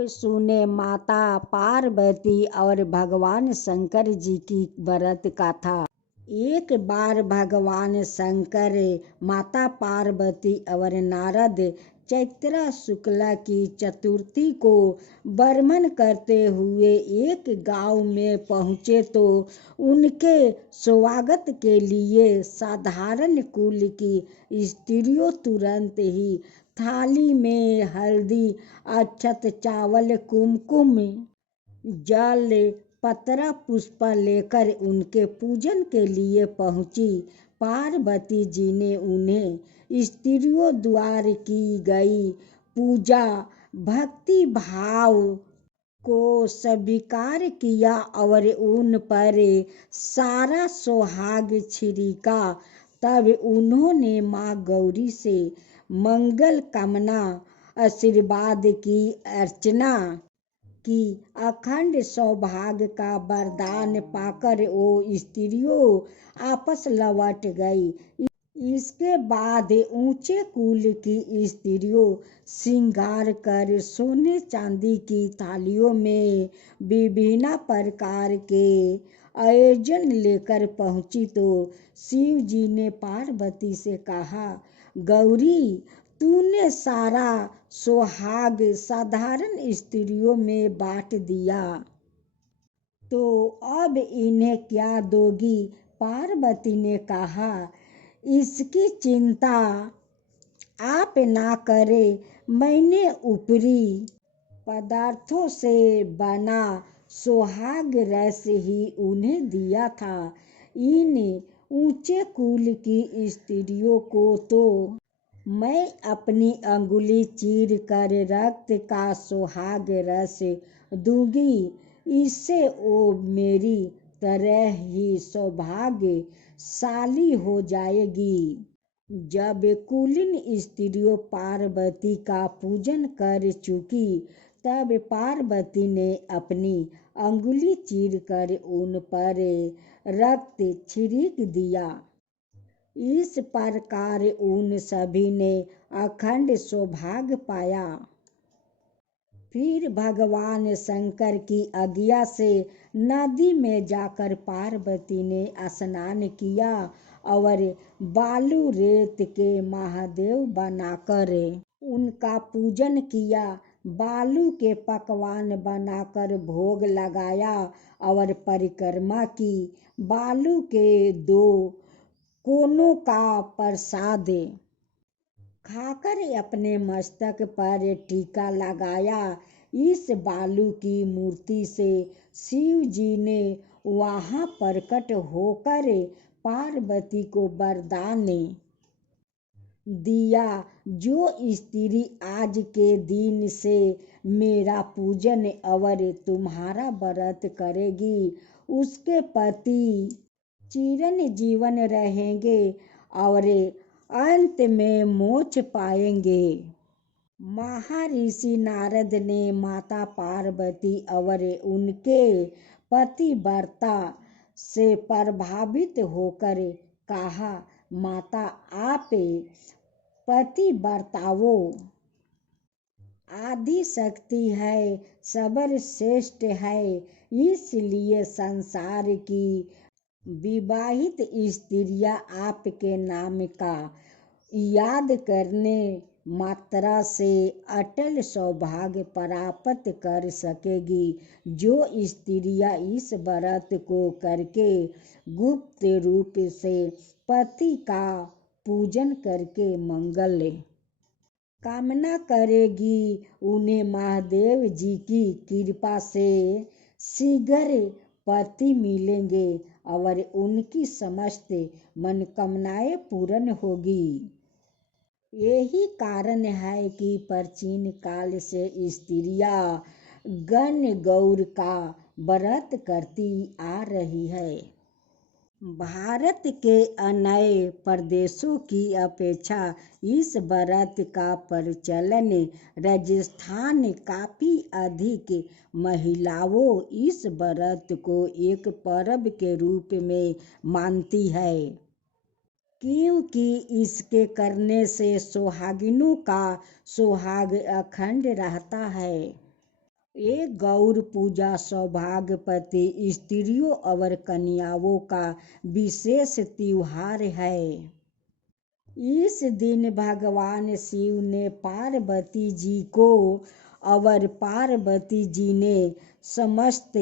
सुने माता पार्वती और भगवान शंकर जी की व्रत कथा। एक बार भगवान शंकर, माता पार्वती और नारद चैत्र शुक्ल की चतुर्थी को भ्रमण करते हुए एक गांव में पहुँचे तो उनके स्वागत के लिए साधारण कुल की स्त्रियों तुरंत ही थाली में हल्दी, अक्षत, चावल, कुमकुम, जल, पत्र, पुष्प लेकर उनके पूजन के लिए पहुंची। पार्वती जी ने उन्हें स्त्रियों द्वारा की गई पूजा भक्ति भाव को स्वीकार किया और उन पर सारा सुहाग छिड़का। तब उन्होंने माँ गौरी से मंगल कामना आशीर्वाद की अर्चना की। अखंड सौभाग्य का वरदान पाकर वो स्त्रियों आपस लौट गई। इसके बाद ऊंचे कुल की स्त्रियों श्रृंगार कर सोने चांदी की थालियों में विभिन्न प्रकार के आयोजन लेकर पहुंची तो शिव जी ने पार्वती से कहा, गौरी, तूने सारा सुहाग साधारण स्त्रियों में बांट दिया, तो अब इन्हें क्या दोगी? पार्वती ने कहा, इसकी चिंता आप ना करें, मैंने ऊपरी पदार्थों से बना सुहाग रस ही उन्हें दिया था। इन ऊंचे कुल की स्त्रियों को तो मैं अपनी अंगुली चीर कर रक्त का सुहाग रस दूंगी, इससे वो मेरी तरह ही सौभाग्यशाली हो जाएगी। जब कुलीन स्त्रियों पार्वती का पूजन कर चुकी तब पार्वती ने अपनी अंगुली चीरकर उन पर रक्त छिड़क दिया। इस प्रकार उन सभी ने अखंड सौभाग्य पाया। फिर भगवान शंकर की आज्ञा से नदी में जाकर पार्वती ने स्नान किया और बालू रेत के महादेव बनाकर उनका पूजन किया। बालू के पकवान बनाकर भोग लगाया और परिक्रमा की। बालू के 2 कोनों का प्रसाद खाकर अपने मस्तक पर टीका लगाया। इस बालू की मूर्ति से शिव जी ने वहां प्रकट होकर पार्वती को वरदान दिया, जो स्त्री आज के दिन से मेरा पूजन और तुम्हारा व्रत करेगी उसके पति चिरंजीवन रहेंगे और अंत में मोक्ष पाएंगे। महर्षि नारद ने माता पार्वती और उनके पतिव्रता से प्रभावित होकर कहा, माता, आप पतिव्रताओं आदि शक्ति है, सर्वश्रेष्ठ है, इसलिए संसार की विवाहित स्त्रियां आपके नाम का याद करने मात्रा से अटल सौभाग्य प्राप्त कर सकेगी। जो स्त्रियां इस व्रत को करके गुप्त रूप से पति का पूजन करके मंगल कामना करेगी, उन्हें महादेव जी की कृपा से शीघ्र पति मिलेंगे और उनकी समस्त मनोकामनाएं पूर्ण होगी। यही कारण है कि प्राचीन काल से स्त्रियां गण गौर का व्रत करती आ रही है। भारत के अन्य प्रदेशों की अपेक्षा इस व्रत का प्रचलन राजस्थान काफी अधिक। महिलाओं इस व्रत को एक पर्व के रूप में मानती है, क्योंकि इसके करने से सुहागिनों का सुहाग अखंड रहता है। ये गौर पूजा सौभाग्यवती स्त्रियों और कन्याओं का विशेष त्योहार है। इस दिन भगवान शिव ने पार्वती जी को और पार्वती जी ने समस्त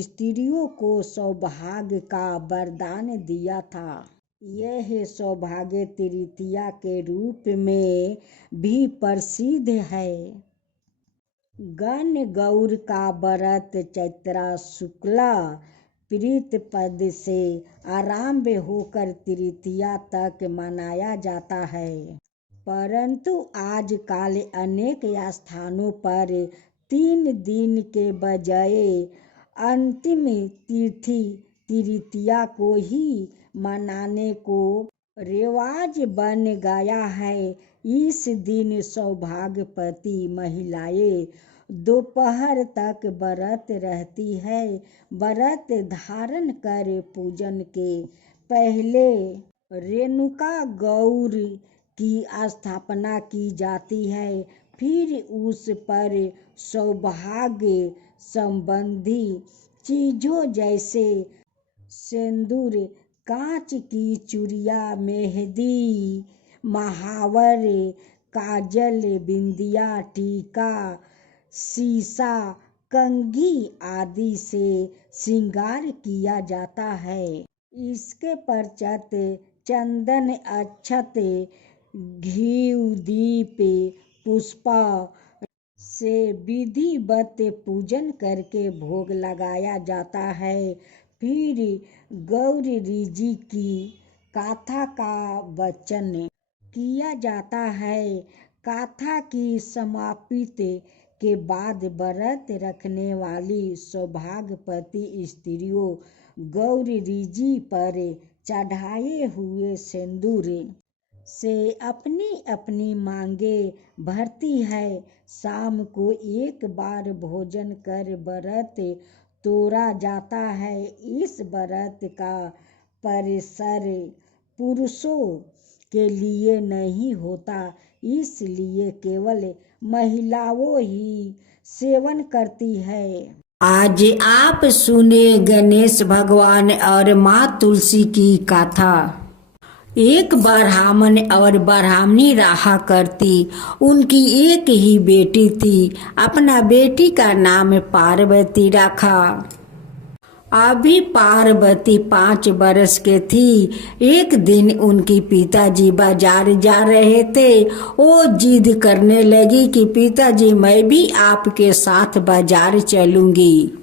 स्त्रियों को सौभाग्य का वरदान दिया था। यह सौभाग्य तृतीया के रूप में भी प्रसिद्ध है। गण गौर का व्रत चैत्र शुक्ला प्रतिपद से आरंभ होकर तृतीया तक मनाया जाता है, परंतु आजकल अनेक स्थानों पर 3 दिन के बजाय अंतिम तिथि तृतीया को ही मनाने को रिवाज बन गया है। इस दिन सौभाग्यवती महिलाएं दोपहर तक व्रत रहती है। व्रत धारण कर पूजन के पहले रेणुका गौर की स्थापना की जाती है, फिर उस पर सौभाग्य संबंधी चीजों जैसे सिंदूर, कांच की चूड़ियाँ, मेहंदी, महावर, काजल, बिंदिया, टीका, शीशा, कंघी आदि से श्रृंगार किया जाता है। इसके पश्चात चंदन, अक्षत, घी, दीप, पुष्प से विधिवत पूजन करके भोग लगाया जाता है। फिर गौरी जी की गाथा का वचन किया जाता है। गाथा की समाप्ति के बाद व्रत रखने वाली सौभाग्यवती स्त्रियों गौरी जी पर चढ़ाए हुए सिंदूर से अपनी अपनी मांगे भरती है। शाम को एक बार भोजन कर व्रत तोड़ा जाता है। इस व्रत का परिसर पुरुषों के लिए नहीं होता, इसलिए केवल महिलाओं ही सेवन करती है। आज आप सुने गणेश भगवान और माँ तुलसी की कथा। एक ब्राह्मण और ब्राह्मणी रहा करती। उनकी एक ही बेटी थी। अपना बेटी का नाम पार्वती रखा। अभी पार्वती 5 वर्ष के थी। एक दिन उनके पिताजी बाजार जा रहे थे। वो जिद करने लगी कि पिताजी मैं भी आपके साथ बाजार चलूंगी।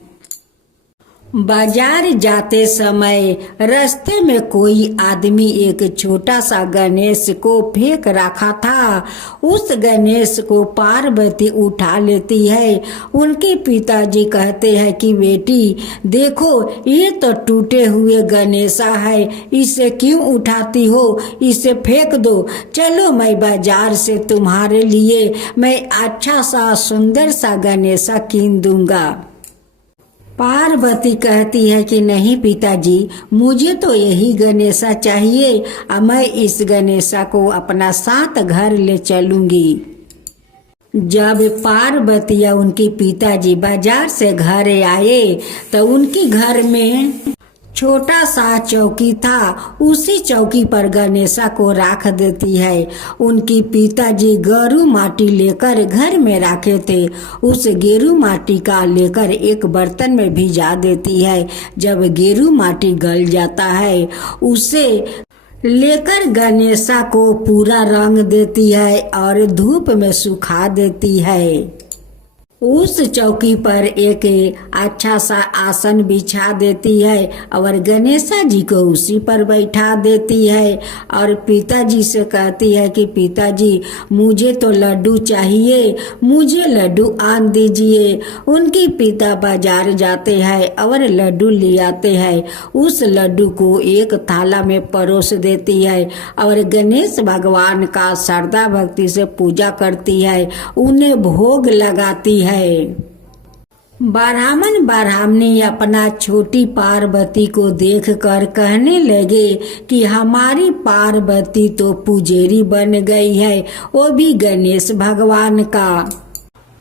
बाजार जाते समय रास्ते में कोई आदमी एक छोटा सा गणेश को फेंक रखा था। उस गणेश को पार्वती उठा लेती है। उनके पिताजी कहते हैं कि बेटी देखो, ये तो टूटे हुए गणेशा है, इसे क्यों उठाती हो, इसे फेंक दो। चलो मैं बाजार से तुम्हारे लिए मैं अच्छा सा सुंदर सा गणेशा कीन दूंगा। पार्वती कहती है कि नहीं पिताजी, मुझे तो यही गणेशा चाहिए और मैं इस गणेशा को अपना साथ घर ले चलूंगी। जब पार्वती या उनके पिताजी बाजार से घर आए तो उनके घर में छोटा सा चौकी था। उसी चौकी पर गणेशा को रख देती है। उनकी पिताजी गेरू माटी लेकर घर में रखे थे। उस गेरू माटी का लेकर एक बर्तन में भिजा देती है। जब गेरू माटी गल जाता है उसे लेकर गणेशा को पूरा रंग देती है और धूप में सुखा देती है। उस चौकी पर एक अच्छा सा आसन बिछा देती है और गणेशा जी को उसी पर बैठा देती है और पिताजी से कहती है कि पिताजी मुझे तो लड्डू चाहिए, मुझे लड्डू आन दीजिए। उनके पिता बाजार जाते हैं और लड्डू ले आते हैं। उस लड्डू को एक थाला में परोस देती है और गणेश भगवान का श्रद्धा भक्ति से पूजा करती है, उन्हें भोग लगाती है। ब्राह्मण ब्राह्मणी अपना छोटी पार्वती को देखकर कहने लगे कि हमारी पार्वती तो पुजेरी बन गई है, वो भी गणेश भगवान का।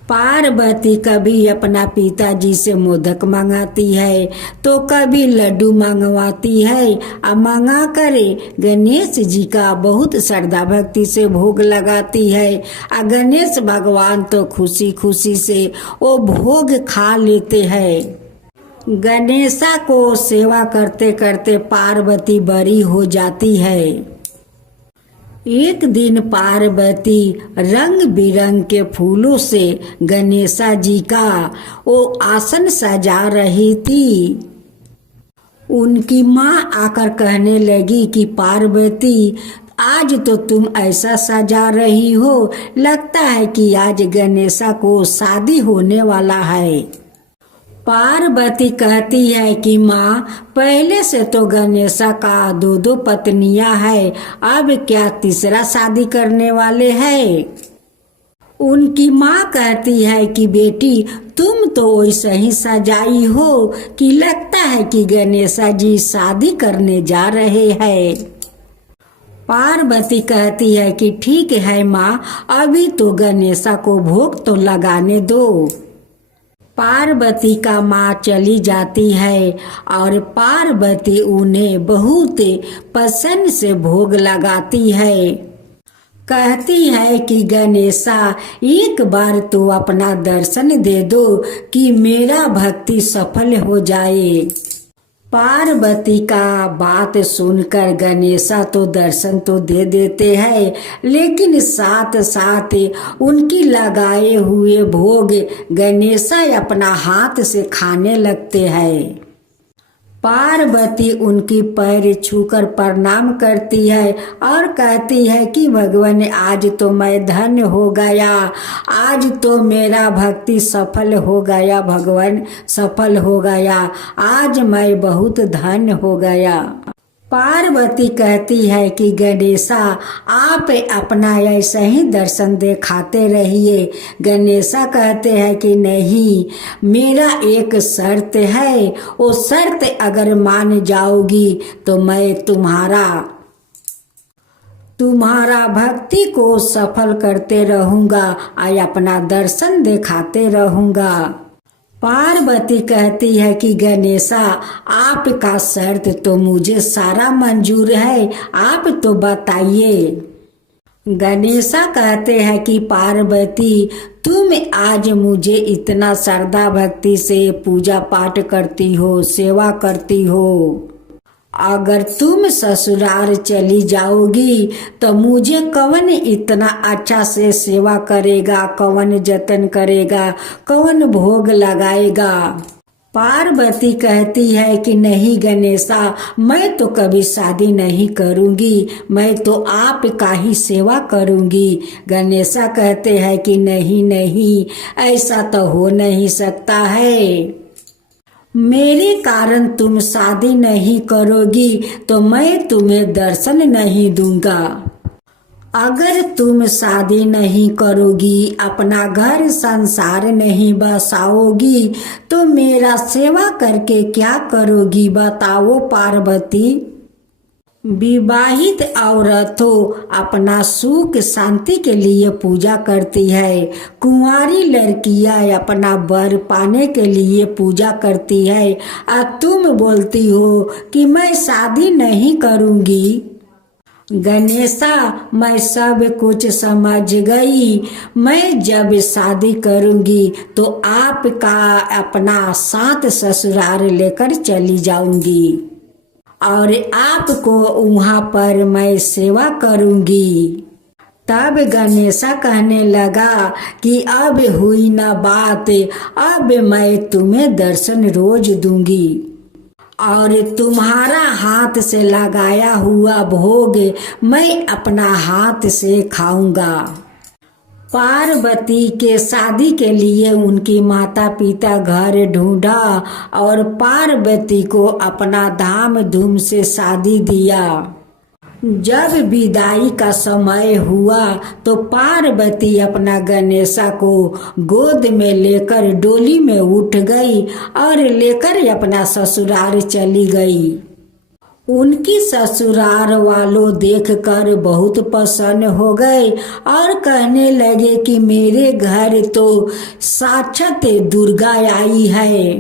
पार्वती कभी अपना पिताजी से मोदक मंगाती है तो कभी लड्डू मंगवाती है और मंगा कर गणेश जी का बहुत श्रद्धा भक्ति से भोग लगाती है। और गणेश भगवान तो खुशी खुशी से वो भोग खा लेते हैं। गणेशा को सेवा करते करते पार्वती बड़ी हो जाती है। एक दिन पार्वती रंग बिरंग के फूलों से गणेशा जी का वो आसन सजा रही थी। उनकी माँ आकर कहने लगी कि पार्वती, आज तो तुम ऐसा सजा रही हो, लगता है कि आज गणेशा को शादी होने वाला है। पार्वती कहती है कि माँ, पहले से तो गणेशा का दो पत्नियां है, अब क्या तीसरा शादी करने वाले हैं। उनकी माँ कहती है कि बेटी, तुम तो वैसे ही सजाई हो कि लगता है कि गणेशा जी शादी करने जा रहे हैं। पार्वती कहती है कि ठीक है माँ, अभी तो गणेशा को भोग तो लगाने दो। पार्वती का माँ चली जाती है और पार्वती उन्हें बहुत पसंद से भोग लगाती है। कहती है कि गणेशा, एक बार तो अपना दर्शन दे दो कि मेरा भक्ति सफल हो जाए। पार्वती का बात सुनकर गणेशा तो दर्शन तो दे देते हैं, लेकिन साथ साथ उनकी लगाए हुए भोग गणेशा अपना हाथ से खाने लगते हैं। पार्वती उनकी पैर छूकर प्रणाम करती है और कहती है कि भगवान, आज तो मैं धन्य हो गया, आज तो मेरा भक्ति सफल हो गया, भगवान सफल हो गया, आज मैं बहुत धन्य हो गया। पार्वती कहती है कि गणेशा, आप अपना ऐसे ही दर्शन दिखाते रहिए। गणेशा कहते हैं कि नहीं, मेरा एक शर्त है, वो शर्त अगर मान जाओगी तो मैं तुम्हारा भक्ति को सफल करते रहूंगा और अपना दर्शन दिखाते रहूंगा। पार्वती कहती है कि गणेशा, आपका शर्त तो मुझे सारा मंजूर है, आप तो बताइए। गणेशा कहते हैं कि पार्वती, तुम आज मुझे इतना श्रद्धा भक्ति से पूजा पाठ करती हो, सेवा करती हो, अगर तुम ससुराल चली जाओगी तो मुझे कौन इतना अच्छा से सेवा करेगा, कौन जतन करेगा, कौन भोग लगाएगा। पार्वती कहती है कि नहीं गणेशा, मैं तो कभी शादी नहीं करूंगी, मैं तो आपका ही सेवा करूंगी। गणेशा कहते हैं कि नहीं नहीं, ऐसा तो हो नहीं सकता है, मेरे कारण तुम शादी नहीं करोगी तो मैं तुम्हें दर्शन नहीं दूंगा। अगर तुम शादी नहीं करोगी, अपना घर संसार नहीं बसाओगी, तो मेरा सेवा करके क्या करोगी, बताओ पार्वती। विवाहित औरतों अपना सुख शांति के लिए पूजा करती है, कुंवारी लड़कियां अपना वर पाने के लिए पूजा करती है, और तुम बोलती हो कि मैं शादी नहीं करूंगी। गणेशा, मैं सब कुछ समझ गई, मैं जब शादी करूंगी तो आपका अपना साथ ससुराल लेकर चली जाऊंगी और आपको वहां पर मैं सेवा करूंगी। तब गणेशा कहने लगा कि अब हुई ना बात, अब मैं तुम्हें दर्शन रोज दूंगी और तुम्हारा हाथ से लगाया हुआ भोग मैं अपना हाथ से खाऊंगा। पार्वती के शादी के लिए उनकी माता पिता घर ढूंढा और पार्वती को अपना धाम धूम से शादी दिया। जब विदाई का समय हुआ तो पार्वती अपना गणेशा को गोद में लेकर डोली में उठ गई और लेकर अपना ससुराल चली गई। उनकी ससुराल वालों देखकर बहुत प्रसन्न हो गए और कहने लगे कि मेरे घर तो साक्षात दुर्गा आई है,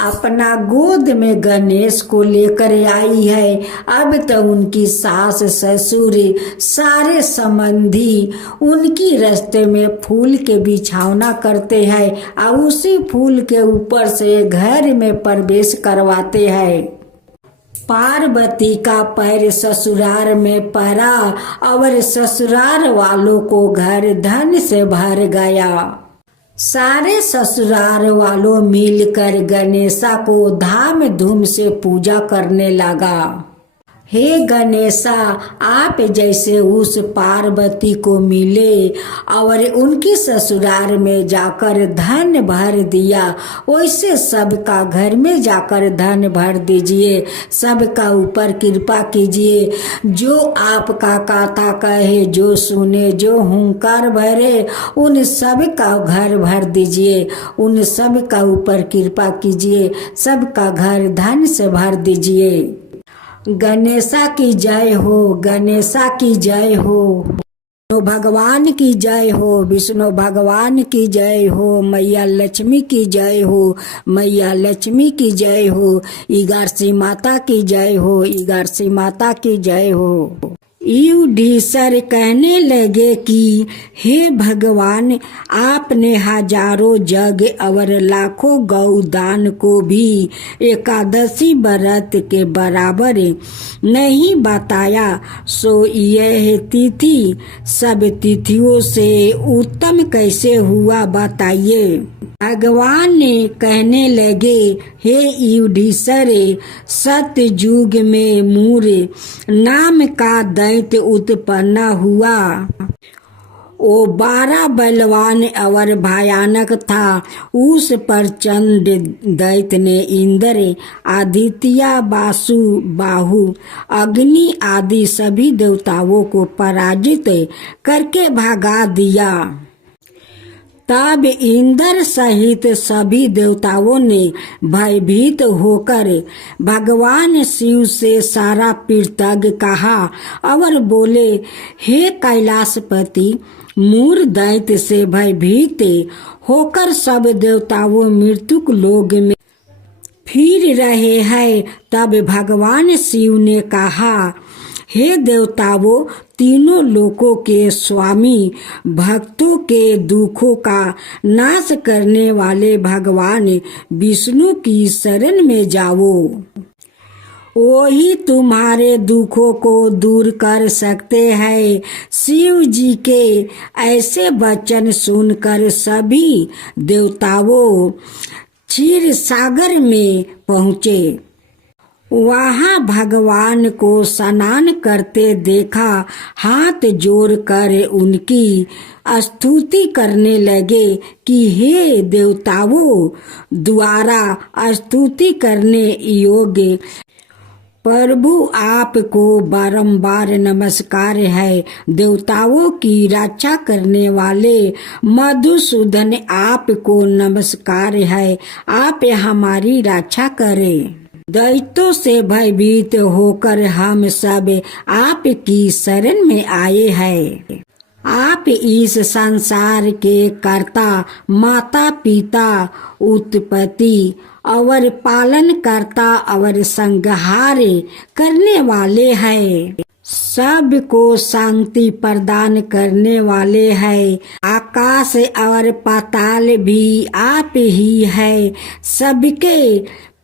अपना गोद में गणेश को लेकर आई है। अब तो उनकी सास ससुर सारे संबंधी उनकी रास्ते में फूल के बिछावना करते हैं और उसी फूल के ऊपर से घर में प्रवेश करवाते हैं। पार्वती का पैर ससुराल में पड़ा और ससुराल वालों को घर धन से भर गया। सारे ससुराल वालों मिलकर गणेशा को धाम धूम से पूजा करने लगा। हे गणेशा, आप जैसे उस पार्वती को मिले और उनकी ससुराल में जाकर धन भर दिया, वैसे सबका घर में जाकर धन भर दीजिए, सबका ऊपर कृपा कीजिए। जो आपका कथा कहे, जो सुने, जो हुंकार भरे, उन सब का घर भर दीजिए, उन सब का ऊपर कृपा कीजिए, सबका घर धन से भर दीजिए। गणेशा की जय हो, गणेशा की जय हो, विष्णु भगवान की जय हो, विष्णु भगवान की जय हो, मैया लक्ष्मी की जय हो, मैया लक्ष्मी की जय हो, इगारसी माता की जय हो, इगारसी माता की जय हो। युधिष्ठिर कहने लगे कि हे भगवान, आपने हजारों जग और लाखों गौ दान को भी एकादशी व्रत के बराबर नहीं बताया, सो यह तिथि सब तिथियों से उत्तम कैसे हुआ, बताइए। भगवान ने कहने लगे, हे युधिष्ठिर, सतयुग में मूर नाम का दैत्य उत्पन्न हुआ। वो 12 बलवान और भयानक था। उस पर चंड दैत्य ने इंद्र, आदित्य, वासु, बाहु, अग्नि आदि सभी देवताओं को पराजित करके भगा दिया। तब इंद्र सहित सभी देवताओं ने भयभीत होकर भगवान शिव से सारा कृतज्ञ कहा और बोले, हे कैलाशपति, मूर दैत्य से भयभीत होकर सब देवताओं मृत्युक लोक में फिर रहे हैं। तब भगवान शिव ने कहा, हे देवताओं, तीनों लोकों के स्वामी, भक्तों के दुखों का नाश करने वाले भगवान विष्णु की शरण में जाओ, वही तुम्हारे दुखों को दूर कर सकते हैं। शिव जी के ऐसे वचन सुनकर सभी देवताओं क्षीर सागर में पहुँचे। वहाँ भगवान को स्नान करते देखा, हाथ जोड़कर उनकी स्तुति करने लगे कि हे देवताओं, द्वारा स्तुति करने योग्य प्रभु आपको बारंबार नमस्कार है। देवताओं की रक्षा करने वाले मधुसूदन आपको नमस्कार है, आप हमारी रक्षा करें। दैत्यों से भयभीत होकर हम सब आपकी शरण में आए हैं। आप इस संसार के कर्ता, माता पिता, उत्पत्ति और पालन करता और संहार करने वाले हैं। सबको शांति प्रदान करने वाले हैं। आकाश और पाताल भी आप ही है। सबके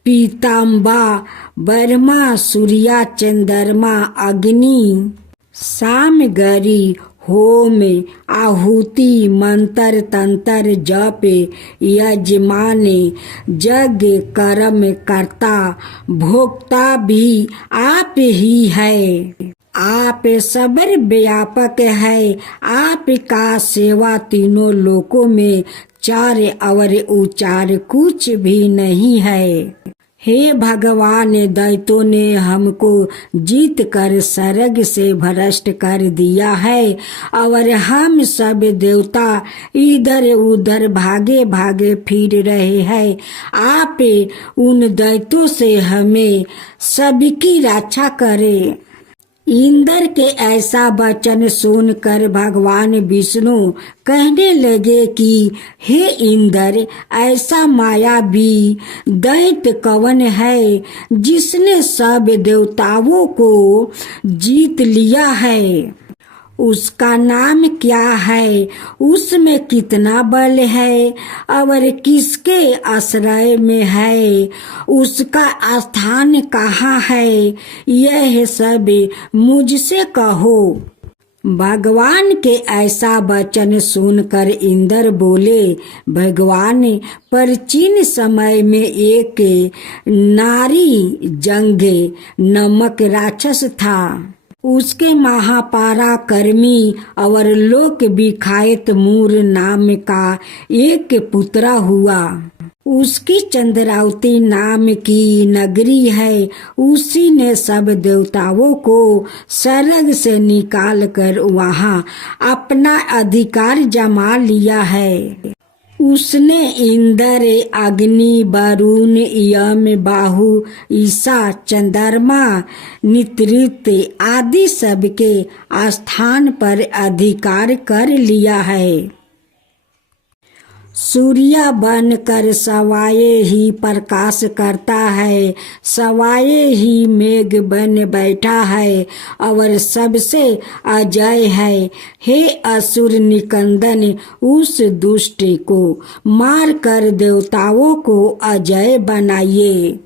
पीताम्बा, ब्रह्मा, सूर्या, चंद्रमा, अग्नि, सामग्री, होम, आहुति, मंत्र, तंत्र, जप, यजमान, यज्ञ, कर्म करता, भोक्ता भी आप ही है। आप सबर व्यापक है। आपका सेवा तीनों लोकों में चार और उचार कुछ भी नहीं है। हे भगवान, दैत्यों ने हमको जीत कर स्वर्ग से भ्रष्ट कर दिया है और हम सब देवता इधर उधर भागे भागे फिर रहे हैं। आप उन दैत्यों से हमें सबकी रक्षा करें। इंद्र के ऐसा वचन सुनकर भगवान विष्णु कहने लगे कि हे इंद्र, ऐसा मायावी दैत्य कौन है जिसने सब देवताओं को जीत लिया है? उसका नाम क्या है? उसमें कितना बल है और किसके आश्रय में है? उसका स्थान कहाँ है? यह सब मुझसे कहो। भगवान के ऐसा वचन सुनकर इंद्र बोले, भगवान, प्राचीन समय में एक नारी जंग नामक राक्षस था। उसके महापराक्रमी और लोक विख्यात मूर नाम का एक पुत्र हुआ। उसकी चंद्रावती नाम की नगरी है। उसी ने सब देवताओं को स्वर्ग से निकाल कर वहाँ अपना अधिकार जमा लिया है। उसने इंद्र, अग्नि, वरुण, यम, बाहु, ईशा, चंद्रमा, नित्रित आदि सबके स्थान पर अधिकार कर लिया है। सूर्य बनकर सवाए ही प्रकाश करता है, सवाए ही मेघ बन बैठा है और सबसे अजय है। हे असुर निकंदन, उस दुष्ट को मार कर देवताओं को अजय बनाइए।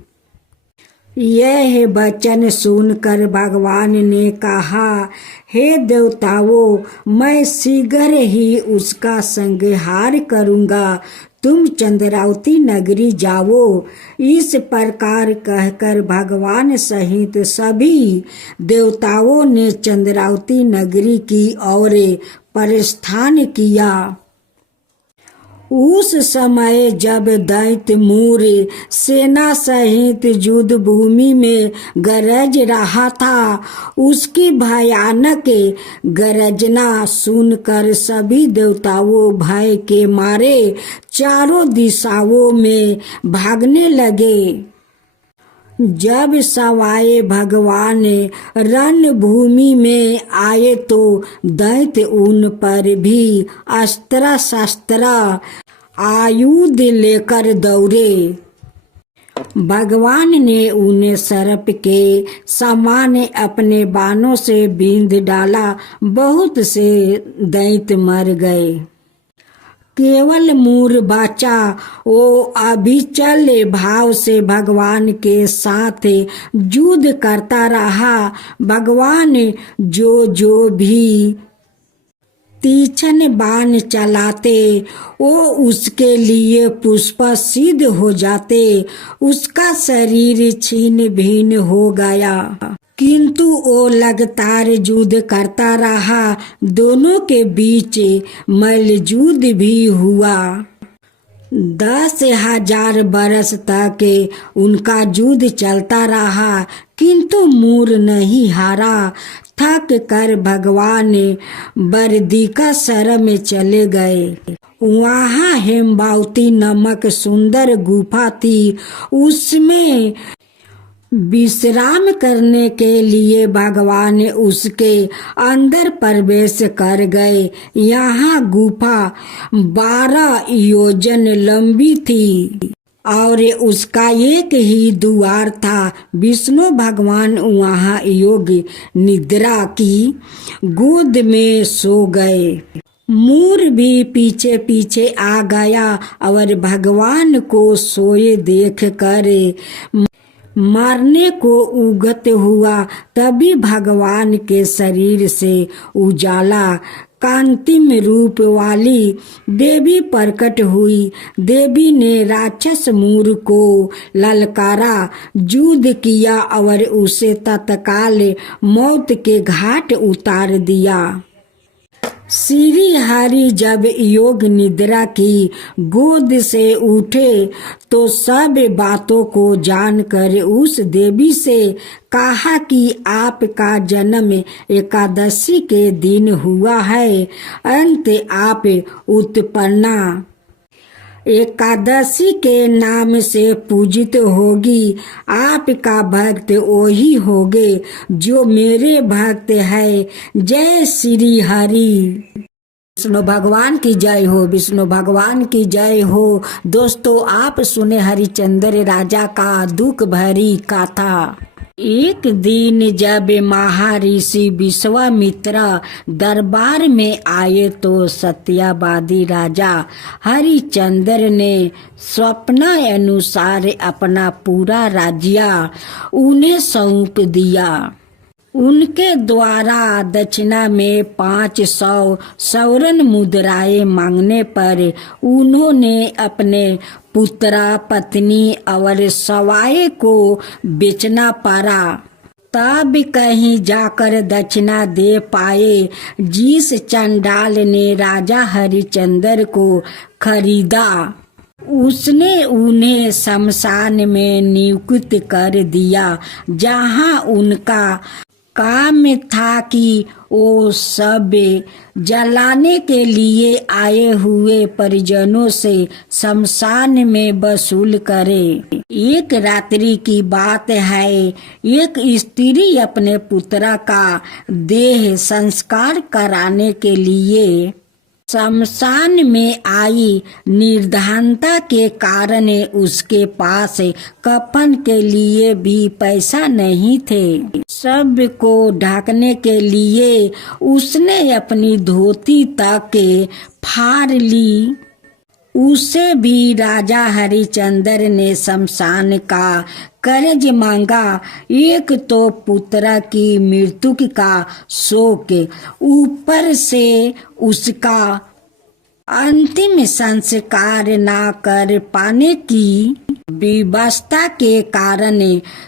यह वचन सुनकर भगवान ने कहा, हे देवताओं, मैं शीघ्र ही उसका संहार करूंगा। तुम चंद्रावती नगरी जाओ। इस प्रकार कहकर भगवान सहित सभी देवताओं ने चंद्रावती नगरी की ओर प्रस्थान किया। उस समय जब दैत्य मूर सेना सहित युद्ध भूमि में गरज रहा था, उसकी भयानक गरजना सुनकर सभी देवताओं भय के मारे चारों दिशाओं में भागने लगे। जब सवाए भगवान रणभूमि में आए तो दैत्य उन पर भी अस्त्र शस्त्र आयुध लेकर दौड़े। भगवान ने उन्हें सर्प के समान अपने बाणों से बींध डाला। बहुत से दैत्य मर गए। केवल मूर बचा। वो अभिचल भाव से भगवान के साथ युद्ध करता रहा। भगवान जो भी तीक्ष्ण बाण चलाते वो उसके लिए पुष्प सिद्ध हो जाते। उसका शरीर छीन भिन्न हो गया, किंतु वो लगातार युद्ध करता रहा। दोनों के बीच मल्ल युद्ध भी हुआ। 10,000 बरस तक उनका युद्ध चलता रहा, किंतु मूर नहीं हारा। थक कर भगवान बरदिका सर में चले गए। वहाँ हेमवाती नामक सुंदर गुफा थी। उसमें विश्राम करने के लिए भगवान उसके अंदर प्रवेश कर गए। यहाँ गुफा 12 योजन लंबी थी और उसका एक ही द्वार था। विष्णु भगवान वहाँ योग निद्रा की गोद में सो गए। मूर भी पीछे पीछे आ गया और भगवान को सोए देख कर मारने को उगत हुआ। तभी भगवान के शरीर से उजाला कांतिम रूप वाली देवी प्रकट हुई। देवी ने राक्षस मूर को ललकारा, युद्ध किया और उसे तत्काल मौत के घाट उतार दिया। श्री हरि जब योग निद्रा की गोद से उठे तो सब बातों को जानकर उस देवी से कहा कि आपका जन्म एकादशी के दिन हुआ है, अंत आप उत्पन्ना एकादशी के नाम से पूजित होगी। आपका भक्त वही होगे जो मेरे भक्त है। जय श्री हरि। विष्णु भगवान की जय हो, विष्णु भगवान की जय हो। दोस्तों, आप सुने हरिश्चंद्र राजा का दुख भरी गाथा। एक दिन जब महर्षि विश्वामित्र दरबार में आए तो सत्यवादी राजा हरिश्चंद्र ने स्वप्न अनुसार अपना पूरा राज्य उन्हें सौंप दिया। उनके द्वारा दक्षिणा में 500 स्वर्ण मुद्राएं मांगने पर उन्होंने अपने पुत्र, पत्नी और सवाए को बेचना पड़ा। तब कहीं जाकर दक्षिणा दे पाए। जिस चंडाल ने राजा हरिश्चंद्र को खरीदा, उसने उन्हें शमशान में नियुक्त कर दिया, जहां उनका काम था कि वो सब जलाने के लिए आए हुए परिजनों से शमशान में वसूल करे। एक रात्रि की बात है, एक स्त्री अपने पुत्र का देह संस्कार कराने के लिए शमशान में आई। निर्धनता के कारण उसके पास कफन के लिए भी पैसा नहीं थे। सब को ढकने के लिए उसने अपनी धोती तक फाड़ ली। उसे भी राजा हरिश्चंद्र ने शमशान का कर्ज मांगा। एक तो पुत्र की मृत्यु का शोक, ऊपर से उसका अंतिम संस्कार न कर पाने की विवशता के कारण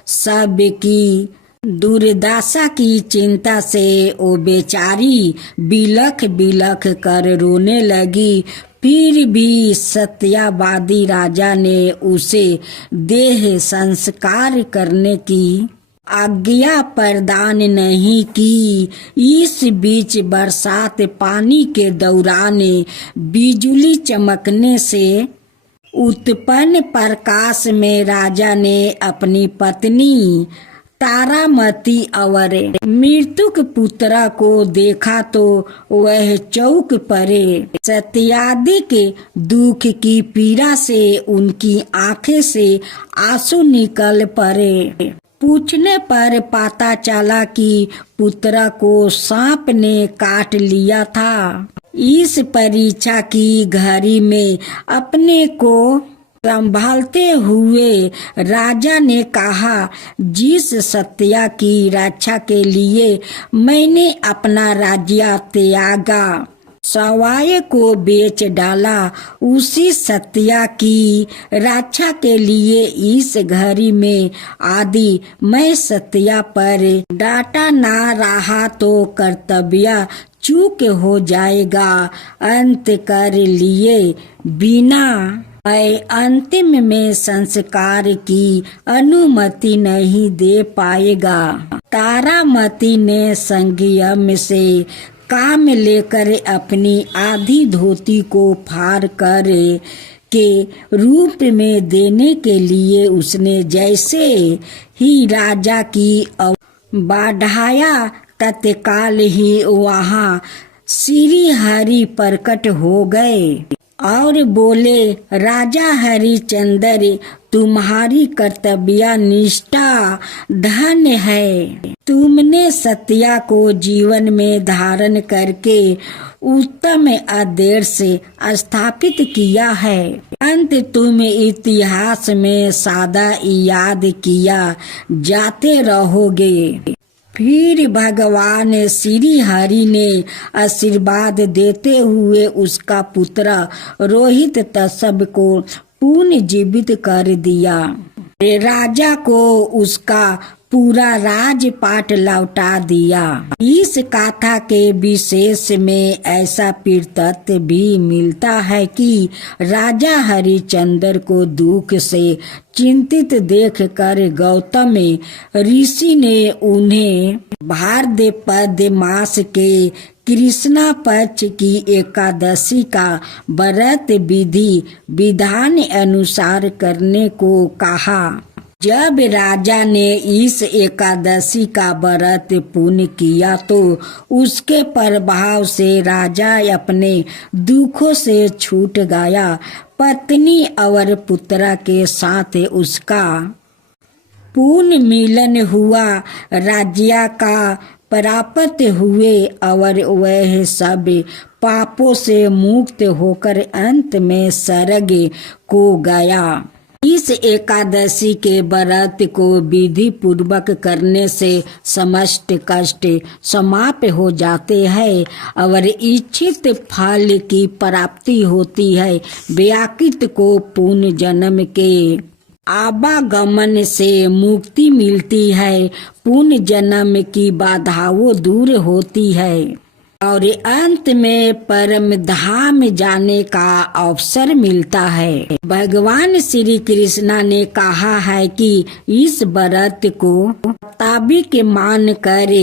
सबकी दुर्दशा की चिंता से वो बेचारी बिलख बिलख कर रोने लगी। फिर भी सत्यवादी राजा ने उसे देह संस्कार करने की आज्ञा प्रदान नहीं की। इस बीच बरसात पानी के दौरान बिजली चमकने से उत्पन्न प्रकाश में राजा ने अपनी पत्नी तारामती और मृतक पुत्र को देखा तो वह चौंक पड़े। सत्यादि के दुख की पीड़ा से उनकी आंखें से आंसू निकल पड़े। पूछने पर पता चला कि पुत्र को सांप ने काट लिया था। इस परीक्षा की घड़ी में अपने को संभालते हुए राजा ने कहा, जिस सत्या की रक्षा के लिए मैंने अपना राज्य त्यागा, सवाए को बेच डाला, उसी सत्या की रक्षा के लिए इस घड़ी में आदि मैं सत्या पर डांटा ना रहा तो कर्तव्य चूक हो जाएगा। अंत कर लिए बिना अंतिम में संस्कार की अनुमति नहीं दे पाएगा। तारामती ने संयम से काम लेकर अपनी आधी धोती को फाड़ कर के रूप में देने के लिए उसने जैसे ही राजा की बढ़ाया, तत्काल ही वहाँ श्री हरि प्रकट हो गए और बोले, राजा हरिश्चंद्र, तुम्हारी कर्तव्य निष्ठा धन्य है। तुमने सत्या को जीवन में धारण करके उत्तम आदर्श स्थापित किया है। अंत तुम इतिहास में सदा याद किया जाते रहोगे। फिर भगवान श्री हरि ने आशीर्वाद देते हुए उसका पुत्र रोहित तसब को पुनः जीवित कर दिया। राजा को उसका पूरा राजपाट लौटा दिया। इस गाथा के विशेष में ऐसा तथ्य भी मिलता है कि राजा हरिश्चंद्र को दुख से चिंतित देखकर गौतम ऋषि ने उन्हें भाद्रपद मास के कृष्णा पक्ष की एकादशी का व्रत विधि विधान अनुसार करने को कहा। जब राजा ने इस एकादशी का व्रत पूर्ण किया तो उसके प्रभाव से राजा अपने दुखों से छूट गया। पत्नी और पुत्र के साथ उसका पुण्य मिलन हुआ, राज्य का प्राप्त हुए और वह सब पापों से मुक्त होकर अंत में स्वर्ग को गया। इस एकादशी के व्रत को विधि पूर्वक करने से समस्त कष्ट समाप्त हो जाते हैं और इच्छित फल की प्राप्ति होती है। व्याकृत को पुण्य जन्म के आवागमन से मुक्ति मिलती है, पुण्य जन्म की बाधाओं दूर होती है और अंत में परम धाम जाने का अवसर मिलता है। भगवान श्री कृष्ण ने कहा है कि इस व्रत को ताबिक मान कर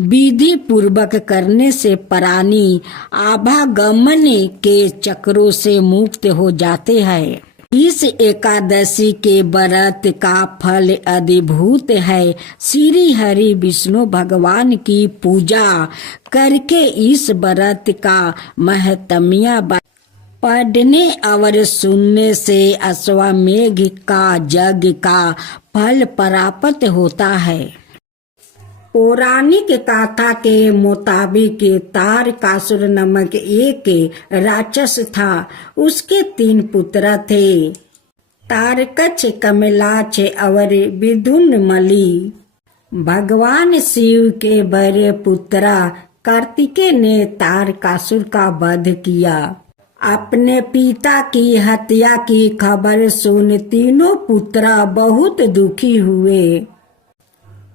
विधि पूर्वक करने से प्राणी आवागमन के चक्रों से मुक्त हो जाते हैं। इस एकादशी के व्रत का फल अद्भुत है। श्री हरि विष्णु भगवान की पूजा करके इस व्रत का महत्म्य पढ़ने और सुनने से अश्वमेघ का यज्ञ का फल प्राप्त होता है। पौराणिक कथा के मुताबिक तारकासुर नामक एक राक्षस था। उसके 3 पुत्र थे, तारकक्ष, कमलाक्ष और विदुनमली। भगवान शिव के बड़े पुत्र कार्तिकेय ने तारकासुर का वध किया। अपने पिता की हत्या की खबर सुन तीनों पुत्र बहुत दुखी हुए।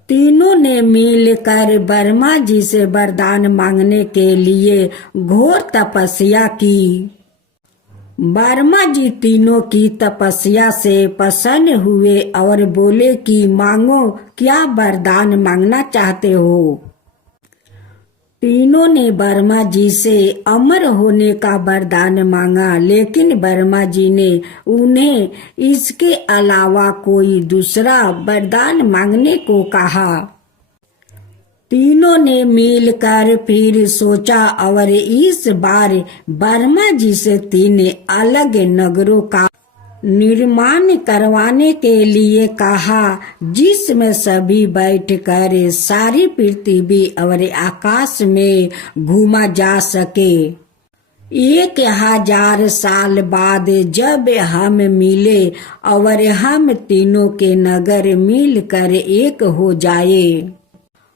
तीनों ने मिलकर ब्रह्मा जी से वरदान मांगने के लिए घोर तपस्या की। ब्रह्मा जी तीनों की तपस्या से प्रसन्न हुए और बोले कि मांगो, क्या वरदान मांगना चाहते हो। तीनों ने ब्रह्मा जी से अमर होने का वरदान मांगा, लेकिन ब्रह्मा जी ने उन्हें इसके अलावा कोई दूसरा वरदान मांगने को कहा। तीनों ने मिलकर फिर सोचा और इस बार ब्रह्मा जी से 3 अलग नगरों का निर्माण करवाने के लिए कहा, जिसमें सभी बैठकर सारी पृथ्वी और आकाश में घूमा जा सके। 1000 साल बाद जब हम मिले और हम तीनों के नगर मिलकर एक हो जाए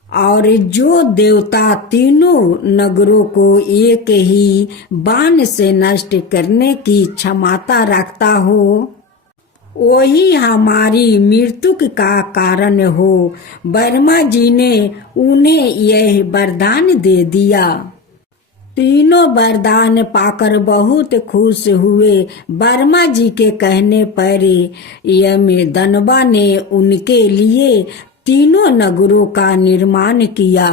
और जो देवता तीनों नगरों को एक ही बाण से नष्ट करने की क्षमता रखता हो, वही हमारी मृत्यु का कारण हो। ब्रह्मा जी ने उन्हें यह वरदान दे दिया। तीनों वरदान पाकर बहुत खुश हुए। ब्रह्मा जी के कहने पर यमदनवा ने उनके लिए तीनों नगरों का निर्माण किया।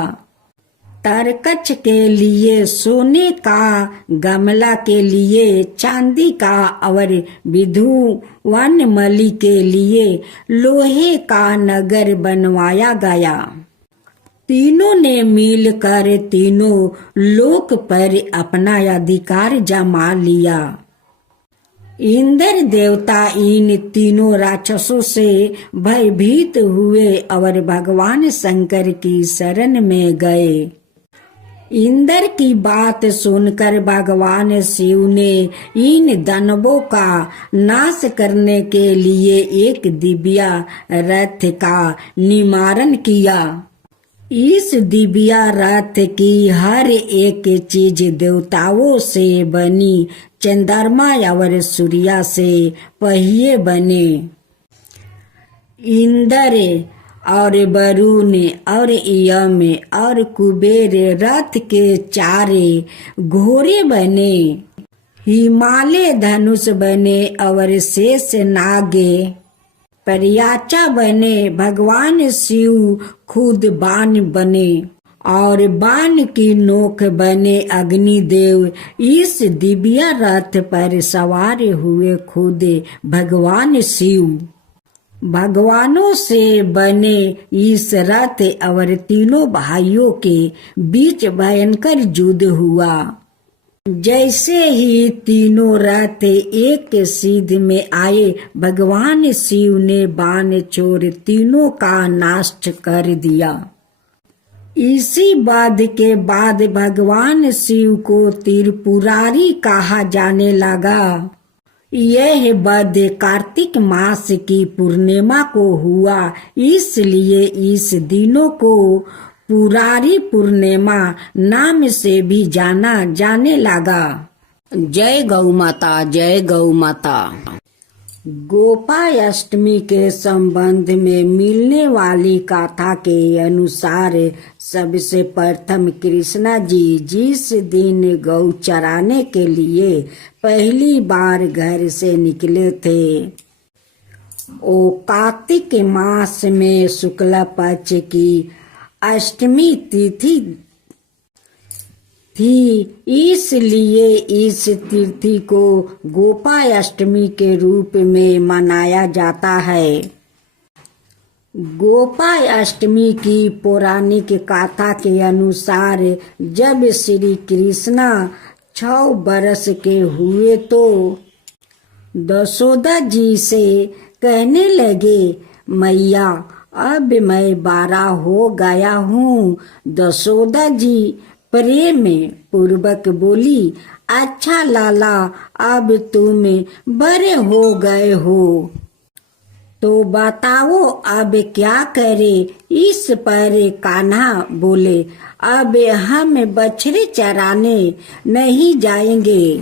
तारकक्ष के लिए सोने का, गमला के लिए चांदी का और विदुनमली के लिए लोहे का नगर बनवाया गया। तीनों ने मिलकर तीनों लोक पर अपना अधिकार जमा लिया। इंद्र देवता इन तीनों राक्षसों से भयभीत हुए और भगवान शंकर की शरण में गए। इंद्र की बात सुनकर भगवान शिव ने इन दानवों का नाश करने के लिए एक दिव्य रथ का निर्माण किया। इस दिव्य रथ की हर एक चीज देवताओं से बनी, चंद्रमा और सूर्य से पहिए बने। इंद्र और वरुण और यम और कुबेर रथ के चारे घोड़े बने, हिमालय धनुष बने और शेष नागे परियाचा बने। भगवान शिव खुद बाण बने और बाण की नोक बने अग्निदेव। इस दिव्य रथ पर सवार हुए खुद भगवान शिव। भगवानों से बने इस रथ और तीनों भाइयों के बीच भयंकर युद्ध हुआ। जैसे ही तीनों रथ एक सीध में आए, भगवान शिव ने बाण छोड़ तीनों का नाश कर दिया। इसी वध के बाद भगवान शिव को त्रिपुरारी कहा जाने लगा। यह वध कार्तिक मास की पूर्णिमा को हुआ, इसलिए इस दिनों को पुरारी पूर्णिमा नाम से भी जाना जाने लगा। जय गौ माता, जय गौ माता। गोपाष्टमी के संबंध में मिलने वाली कथा के अनुसार सबसे प्रथम कृष्णा जी जिस दिन गौ चराने के लिए पहली बार घर से निकले थे, वो कार्तिक मास में शुक्ल पक्ष की अष्टमी तिथि थी, इसलिए इस तिथि को गोपाष्टमी के रूप में मनाया जाता है। गोपाष्टमी की पौराणिक कथा के अनुसार जब श्री कृष्णा 6 बरस के हुए तो यशोदा जी से कहने लगे, मैया अब मैं 12 हो गया हूँ। यशोदा जी प्रेम पूर्वक बोली, अच्छा लाला, अब तुम बड़े हो गए हो तो बताओ अब क्या करे। इस पर कान्हा बोले, अब हम बछड़े चराने नहीं जाएंगे,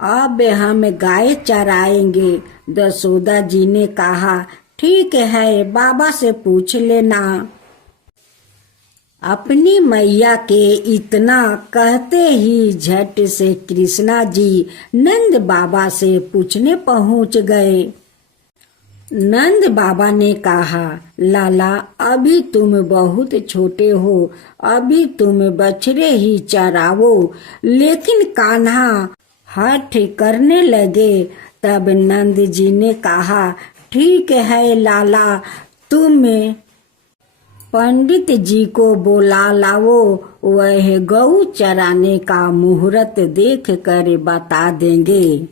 अब हम गाय चराएंगे। यशोदा जी ने कहा, ठीक है, बाबा से पूछ लेना। अपनी मैया के इतना कहते ही झट से कृष्णा जी नंद बाबा से पूछने पहुंच गए। नंद बाबा ने कहा, लाला, अभी तुम बहुत छोटे हो, अभी तुम बछड़े ही चराओ। लेकिन कान्हा हठ करने लगे। तब नंद जी ने कहा, ठीक है लाला, तुम पंडित जी को बुला लाओ, वह गौ चराने का मुहूर्त देख कर बता देंगे।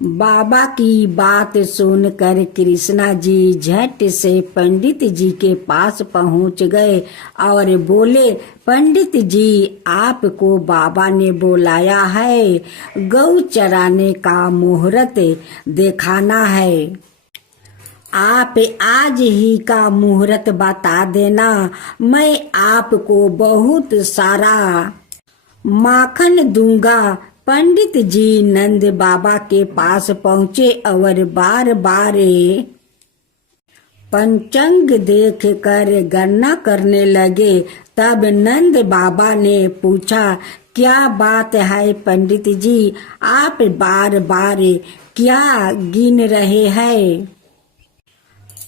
बाबा की बात सुनकर कृष्णा जी झट से पंडित जी के पास पहुंच गए और बोले, पंडित जी, आपको बाबा ने बुलाया है, गौ चराने का मुहूर्त दिखाना है। आप आज ही का मुहूर्त बता देना, मैं आपको बहुत सारा माखन दूंगा। पंडित जी नंद बाबा के पास पहुँचे और बार बार पंचांग देख कर गणना करने लगे। तब नंद बाबा ने पूछा, क्या बात है पंडित जी, आप बार बार क्या गिन रहे हैं।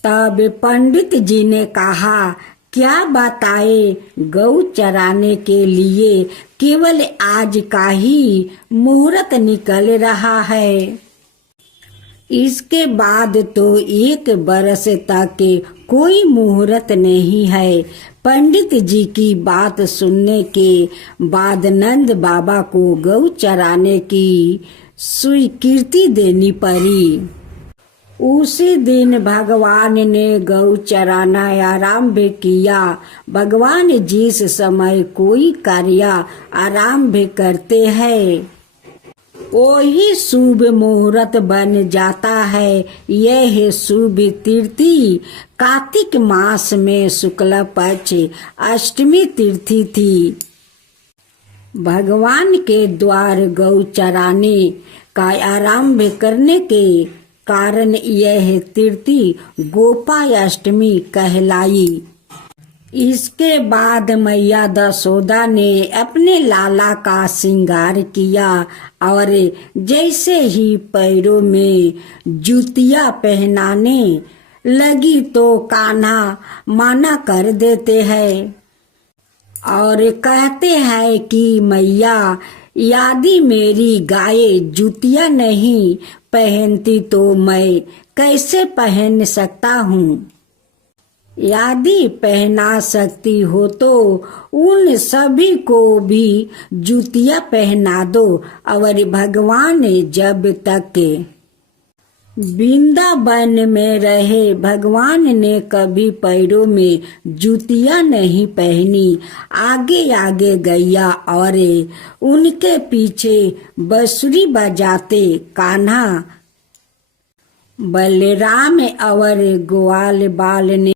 तब पंडित जी ने कहा, क्या बताए, गौ चराने के लिए केवल आज का ही मुहूर्त निकल रहा है, इसके बाद तो 1 बरस तक कोई मुहूर्त नहीं है। पंडित जी की बात सुनने के बाद नंद बाबा को गौ चराने की स्वीकृति देनी पड़ी। उसी दिन भगवान ने गौ चराना आरंभ किया। भगवान जिस समय कोई कार्य आरंभ करते हैं, वही शुभ मुहूर्त बन जाता है। यह शुभ तिथि कार्तिक मास में शुक्ल पक्ष अष्टमी तिथि थी। भगवान के द्वार गौ चराने का आरंभ करने के कारण यह तृतीय गोपाष्टमी कहलाई। इसके बाद मैया यशोदा ने अपने लाला का श्रृंगार किया और जैसे ही पैरों में जूतियां पहनाने लगी तो कान्हा माना कर देते हैं और कहते हैं कि मैया यदि मेरी गाय जूतियां नहीं पहनती तो मैं कैसे पहन सकता हूँ। यदि पहना सकती हो तो उन सभी को भी जूतियां पहना दो। और भगवान जब तक वृंदावन में रहे भगवान ने कभी पैरों में जूतियां नहीं पहनी। आगे आगे गैया और उनके पीछे बांसुरी बजाते कान्हा, बलराम और ग्वाल बाल ने